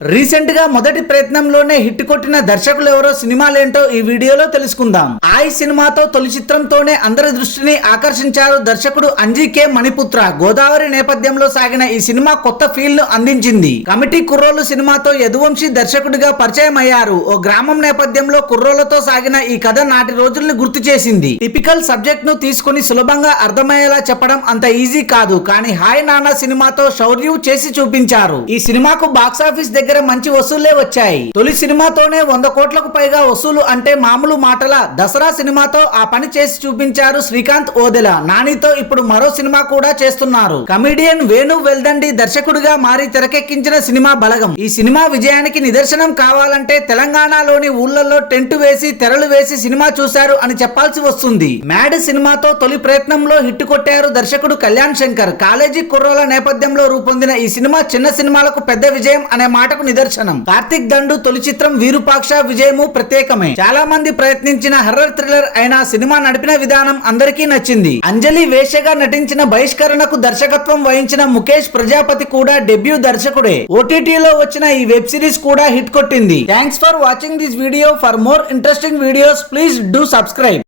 Recent గా మొదటి ప్రయత్నంలోనే హిట్ కొట్టిన దర్శకులు ఎవరో సినిమాలేంటో ఈ వీడియోలో తెలుసుకుందాం. ఆయ్ సినిమాతో తొలి చిత్రంతోనే అందరి దృష్టిని ఆకర్షించారు దర్శకుడు అంజీ కే మణిపుత్ర. గోదావరి నేపథ్యంలో సాగిన ఈ సినిమా కొత్త ఫీల్ ను అందించింది. కమిటీ కుర్రోలు సినిమాతో యదువంశీ దర్శకుడిగా పరిచయం అయ్యారు. ఓ గ్రామం నేపథ్యంలో కుర్రోలతో సాగిన ఈ కథ నాటి రోజుల్ని గుర్తు చేసింది. టిపికల్ సబ్జెక్ట్ ను తీసుకుని సులభంగా అర్థమయ్యేలా చెప్పడం అంత ఈజీ కాదు. కానీ హాయ్ నాన్న సినిమాతో శౌర్యం చేసి చూపించారు. ఈ సినిమాకు బాక్సాఫీస్ దగ్గర మంచి వసూళ్లే వచ్చాయి. తొలి సినిమాతోనే 100 కోట్లకు పైగా వసూలు అంటే మామూలు మాటల. దసరా సినిమాతో ఆ పని చేసి చూపించారు శ్రీకాంత్ ఓదెల. నానితో ఇప్పుడు మరో సినిమా కూడా చేస్తున్నారు. కమిడియన్ వేణు వెల్దండి దర్శకుడిగా మారి తెరకెక్కించిన సినిమా బలగం. ఈ సినిమా విజయానికి నిదర్శనం కావాలంటే తెలంగాణలోని ఊళ్ళల్లో టెంట్ వేసి తెరలు వేసి సినిమా చూశారు అని చెప్పాల్సి వస్తుంది. మ్యాడ్ సినిమాతో తొలి ప్రయత్నంలో హిట్ కొట్టారు దర్శకుడు కళ్యాణ్ శంకర్. కాలేజీ కుర్రోల నేపథ్యంలో రూపొందిన ఈ సినిమా చిన్న సినిమాలకు పెద్ద విజయం అనే మాటకు నిదర్శనం. కార్తిక్ దండు తొలి చిత్రం వీరుపాక్ష విజయము ప్రత్యేకమే. చాలా మంది ప్రయత్నించిన హర్రర్ థ్రిల్లర్ అయిన సినిమా నడిపిన విధానం అందరికీ నచ్చింది. అంజలి వేశ్యగా నటించిన బహిష్కరణకు దర్శకత్వం వహించిన ముఖేష్ ప్రజాపతి కూడా డెబ్యూ దర్శకుడే. ఓటీటీలో వచ్చిన ఈ వెబ్ సిరీస్ కూడా హిట్ కొట్టింది. Thanks for watching this video. For more interesting videos please do subscribe.